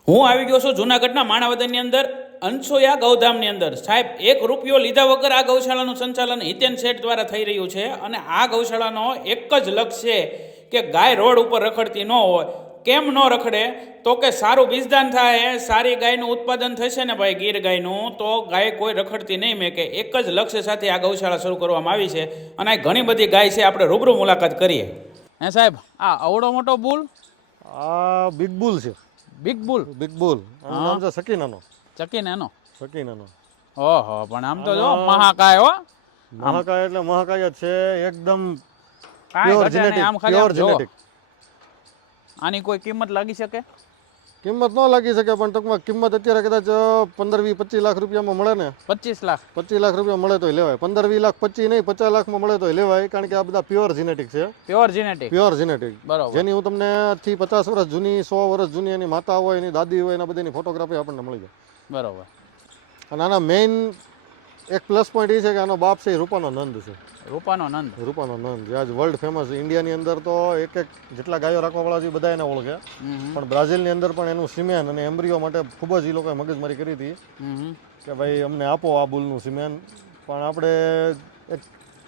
હું આવી ગયો છું જૂનાગઢના માણાવદરની અંદર અંસોયા ગૌધામની અંદર. સાહેબ, ₹1 લીધા વગર આ ગૌશાળાનું સંચાલન હિતેન શેઠ દ્વારા થઈ રહ્યું છે. અને આ ગૌશાળાનો એક જ લક્ષ્ય છે કે ગાય રોડ ઉપર રખડતી ન હોય. કેમ ન રખડે? તો કે સારું બીજદાન થાય, સારી ગાયનું ઉત્પાદન થશે ને ભાઈ, ગીર ગાયનું, તો ગાય કોઈ રખડતી નહીં મેં કે એક જ લક્ષ્ય સાથે આ ગૌશાળા શરૂ કરવામાં આવી છે. અને આ ઘણી બધી ગાય છે, આપણે રૂબરૂ મુલાકાત કરીએ. હે સાહેબ, આ અવડો મોટો બુલ? આ બિગ બુલ છે. Big bull? Big bull. આનું નામ છે સકીનાનો. ચકીનાનો? સકીનાનો. ઓહો, પણ આમ તો જો મહાકાય હો. મહાકાય એટલે મહાકાય જ છે, એકદમ કાંઈ પ્યોર ઘટે નહીં, જેનેટિક. આમ ખાલી પ્યોર આમ જો. જેનેટિક. આની કોઈ કિંમત લાગી શકે? કિંમત ન લાગી શકે, પણ ટૂંકમાં કિંમત અત્યારે કદાચ 15, 20, 25 લાખ રૂપિયામાં મળે ને. 25 લાખ? 25 લાખ રૂપિયા મળે તોય લેવાય. 15, 20 લાખ, 25 નહીં, 50 લાખમાં મળે તોય લેવાય, કારણ કે આ બધા પ્યોર જેનેટિક છે. Pure genetic? Pure genetic. બરોબર. જેની હું તમને થી 50 વર્ષ જૂની, 100 વર્ષ જૂની એની માતા હોય, એની દાદી હોય, એના બધાની ફોટોગ્રાફી આપણને મળી જાય. બરોબર. અને આના મેઇન એક પ્લસ પોઈન્ટ એ છે કે આનો બાપ છે એ રૂપાનો નંદ છે. રૂપાનો નંદ? રૂપાનો નંદ, જે આજ વર્લ્ડ ફેમસ. ઇન્ડિયાની અંદર તો એક જેટલા ગાયો રાખવાવાળા છે બધા એને ઓળખે, પણ બ્રાઝિલની અંદર પણ એનું સિમેન અને એમ્બ્રિયો માટે ખૂબ જ એ લોકોએ મગજમારી કરી હતી કે ભાઈ અમને આપો આ બુલનું સિમેન. પણ આપણે એક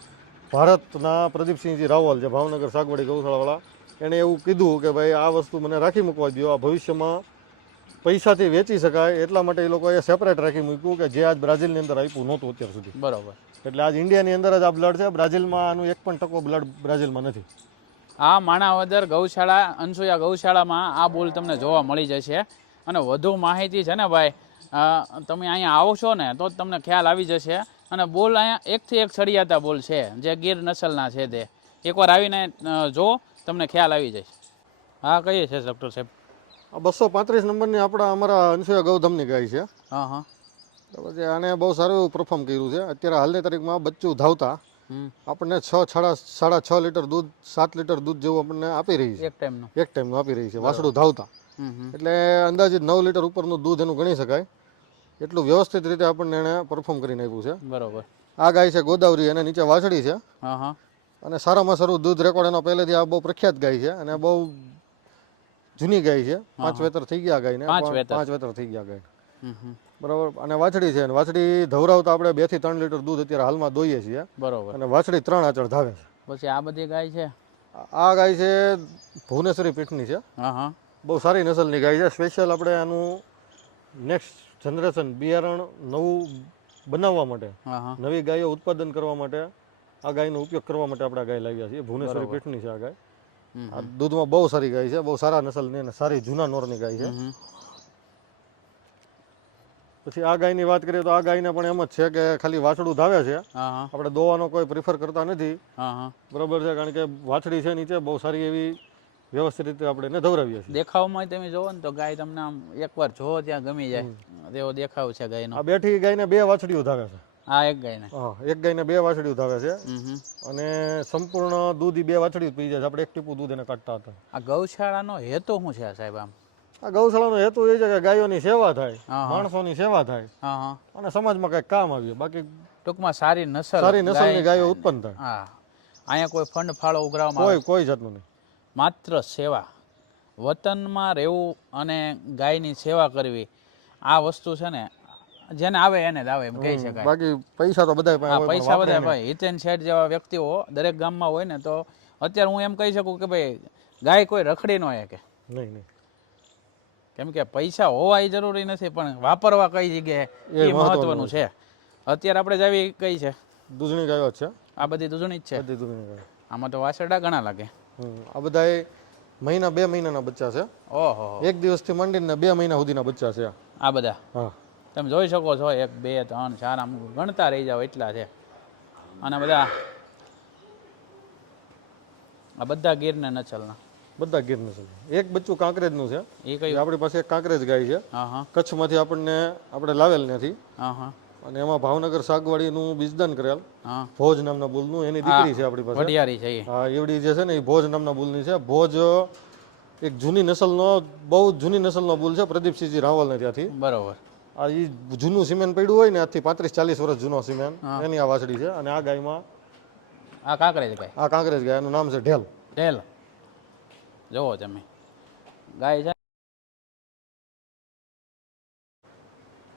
ભારતના પ્રદીપસિંહજી રાવલ, જે ભાવનગર સાગવડી ગૌશાળાવાળા, એણે એવું કીધું કે ભાઈ આ વસ્તુ મને રાખી મૂકવા દો, આ ભવિષ્યમાં પૈસાથી વેચી શકાય, એટલા માટે એ લોકોએ સેપરેટ રાખી મૂક્યું કે જે આજ બ્રાઝિલની અંદર આપ્યું નહોતું અત્યાર સુધી. બરોબર. એટલે આજ ઇન્ડિયાની અંદર જ આ બ્લડ છે, બ્રાઝિલમાં આનું 1% બ્લડ બ્રાઝિલમાં નથી. આ માણાવદર ગૌશાળા, અંસોયા ગૌશાળામાં આ બુલ તમને જોવા મળી જશે. અને વધુ માહિતી છે ને ભાઈ, તમે અહીંયા આવો છો ને તો જ તમને ખ્યાલ આવી જશે. અને બુલ અહીંયા એકથી એક સળિયાતા બુલ છે, જે ગીર નસલના છે. તે એકવાર આવીને જો, તમને ખ્યાલ આવી જશે. હા, કહીએ છે ડૉક્ટર સાહેબ? આ 235 નંબરની અમારા અંસોયા ગૌધામની ગાય છે. હા હા. પછી આને બહુ સારું એવું પરફોર્મ કર્યું છે. અત્યારે હાલની તારીખમાં બચ્ચું ધાવતા આપણને 6.5 લીટર દૂધ, 7 લીટર દૂધ જેવું આપણને આપી રહી છે. એક ટાઈમનું આપી રહી છે વાસડું ધાવતા. એટલે અંદાજિત 9 લીટર ઉપરનું દૂધ એનું ગણી શકાય, એટલું વ્યવસ્થિત રીતે આપણને એણે પરફોર્મ કરીને આપ્યું છે. બરોબર. આ ગાય છે ગોદાવરી, અને નીચે વાછડી છે. અને સારામાં સારું દૂધ રેકોર્ડ એનો પહેલેથી આ બહુ પ્રખ્યાત ગાય છે, અને બહુ જૂની ગાય છે. 5 વેતર થઈ ગયા ગાયને. 5 વેતર થઈ ગયા ગાય. બરાબર. અને વાછડી છે, અને વાછડી ધવરાવતા આપણે 2 થી 3 લીટર દૂધ અત્યારે હાલમાં દોઈએ છીએ. બરોબર. અને વાછડી 3 આંચળ ધાવે છે. પછી આ બધી ગાય છે? આ ગાય છે ભુવનેશ્વરી પીઠની છે. બહુ સારી નસલની ગાય છે. સ્પેશિયલ આપણે આનું નેક્સ્ટ જનરેશન બિયારણ નવું બનાવવા માટે, નવી ગાયો ઉત્પાદન કરવા માટે આ ગાયનો ઉપયોગ કરવા માટે આપણે આ ગાય લાવ્યા છીએ. ભુવનેશ્વરી પીઠની છે આ ગાય. આ દૂધમાં બહુ સારી ગાય છે, બહુ સારા નસલની અને સારી જૂના નોરની ગાય છે. પછી આ ગાયની વાત કરીએ તો આ ગાયને પણ એમ જ છે કે ખાલી વાછડું ધાવે છે. આપણે દોવાનો કોઈ પ્રિફર કરતા નથી. બરોબર છે, કારણ કે વાછડી છે નીચે, બહુ સારી એવી વ્યવસ્થિત રીતે આપણે એને ધવરાવીએ છીએ. દેખાવમાં તમે જોવો ને તો ગાય તમને આમ એકવાર જોવો ત્યાં ગમી જાય તેવો દેખાવ છે ગાયનો. આ બેઠી ગાયને 2 વાછડીઓ ધાવે છે. આ એક ગાયને? હા, એક ગાયને 2 વાછડીઓ ધાવે છે. અને સંપૂર્ણ દૂધ 2 વાછડીઓ પી જાય છે. આપણે 1 ટીપું દૂધ એને કાઢતા હતા. આ ગૌશાળાનો હેતુ શું છે સાહેબ? આ ગૌશાળાનો હેતુ એ છે કે ગાયોની સેવા થાય, માણસોની સેવા થાય, અને સમાજમાં કંઈક કામ આવ્યું. બાકી ટૂંકમાં સારી નસલની ગાયો ઉત્પન્ન થાય. હા, અહીંયા કોઈ ફંડ ફાળો ઉઘરાવવામાં કોઈ જાતનું નહીં, માત્ર સેવા. વતનમાં રહેવું અને ગાયની સેવા કરવી, આ વસ્તુ છે ને જેને આવે એને જ આવે એમ કહી શકાય. બાકી પૈસા તો બધા પૈસા બધા ભાઈ હિતેન શેઠ જેવા વ્યક્તિઓ દરેક ગામમાં હોય ને, તો અત્યારે હું એમ કહી શકું કે ભાઈ ગાય કોઈ રખડી ન શકે. નહીં. કેમ કે પૈસા હોવા એ જરૂરી નથી, પણ વાપરવા કઈ જગ્યાએ એ મહત્વનું છે. અત્યારે આપણે જાવી કઈ છે? દૂધણી ગાયો છે. આ બધી દૂધણી જ છે? બધી દૂધણી ગાયો. આમાં તો વાછરડા ઘણા લાગે. આ બધા 2 મહિનાના બચ્ચા છે. ઓહો. 1 દિવસથી માંડીને 2 મહિના સુધીના બચ્ચા છે આ બધા. હા, તમે જોઈ શકો છો. 1, 2, 3, 4 આમ ગણતા રહી જાવ એટલા છે. અને આ બધા ગીરના નસલના. બધા ગીર નસલ. એક બચ્ચું કાંકરેજનું છે. એ કઈ? આપણી પાસે એક કાંકરેજ ગાય છે. કચ્છમાંથી આપણે લાવેલ નથી. અને એમાં ભાવનગર સાગવાડીનું બીજદાન કરેલ ભોજ નામના બુલનું, એની દીકરી છે આપણી પાસે. વઢિયારી છે. હા, એવડી જે છે ને એ ભોજ નામના બુલની છે. ભોજ એક જૂની નસલનો, બહુ જૂની નસલનો બુલ છે, પ્રદીપસિંહજી રાવલને ત્યાંથી. બરોબર. આ એ જૂનું સિમેન્ટ પડ્યું હોય ને, આજથી 35-40 વર્ષ જૂનો સિમેન્ટ, એની આ વાછડી છે. અને આ ગાયમાં આ કાંકરેજ ગાય, એનું નામ છે ઢેલ. ઢેલ. જોવો તમે ગાય છે.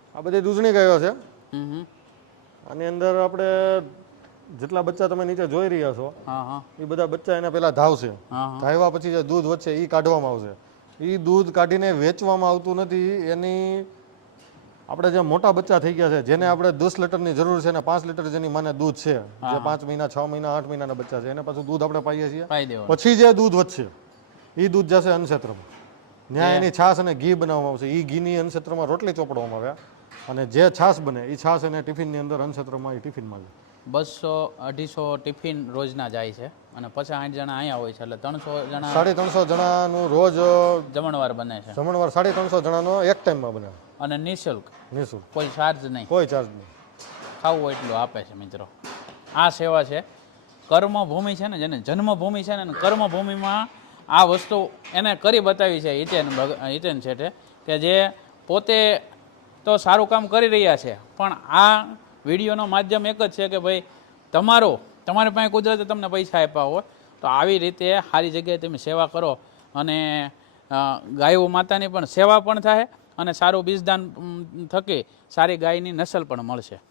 આ બધી દૂધની ગાયો છે. હમ આની અંદર આપણે જેટલા બચ્ચા તમે નીચે જોઈ રહ્યા છો હા હા એ બધા બચ્ચા એના પહેલા ધાવશે. ધાવ્યા પછી જે દૂધ વધશે એ કાઢવામાં આવશે. એ દૂધ કાઢીને વેચવામાં આવતું નથી. એની આપણે જે મોટા બચ્ચા થઈ ગયા છે જેને આપણે 10 લીટરની જરૂર છે ને 5 લીટર જેની માને દૂધ છે, જે 5 મહિના 6 મહિના 8 મહિનાના બચ્ચા છે એને પાછું દૂધ આપણે પાઈએ છીએ. પછી જે દૂધ વધશે એ દૂધ જશે અન્નક્ષેત્રમાં. ત્યાં એની છાશ અને ઘી બનાવવામાં આવશે. એ ઘીની અન્નક્ષેત્રમાં રોટલી ચોપડવામાં આવે અને જે છાશ બને એ છાશ એને ટિફિનની અંદર અન્નક્ષેત્રમાં એ ટિફિનમાં જાય. 200-250 ટિફિન રોજના જાય છે અને 50-60 જણા અહીંયા હોય છે એટલે 300 જણા 350 જણાનું રોજ જમણવાર બને છે. જમણવાર 350 જણાનો એક ટાઈમમાં બને અને નિઃશુલ્ક, નિઃશુલ્ક, કોઈ ચાર્જ નહીં, કોઈ ચાર્જ નહીં. ખાવું એટલું આપે છે. મિત્રો આ સેવા છે. કર્મભૂમિ છે ને, જેને જન્મભૂમિ છે ને, કર્મભૂમિમાં આ વસ્તુ એને કરી બતાવી છે હિતેન શેઠે, કે જે પોતે તો સારું કામ કરી રહ્યા છે પણ આ વિડીયોનો માધ્યમ એક જ છે કે ભાઈ તમારી પાસે કુદરતે તમને પૈસા આપ્યા હોય તો આવી રીતે સારી જગ્યાએ તમે સેવા કરો અને ગાયો માતાની પણ સેવા પણ થાય અને સારું બીજદાન થકી સારી ગાયની નસલ પણ મળશે.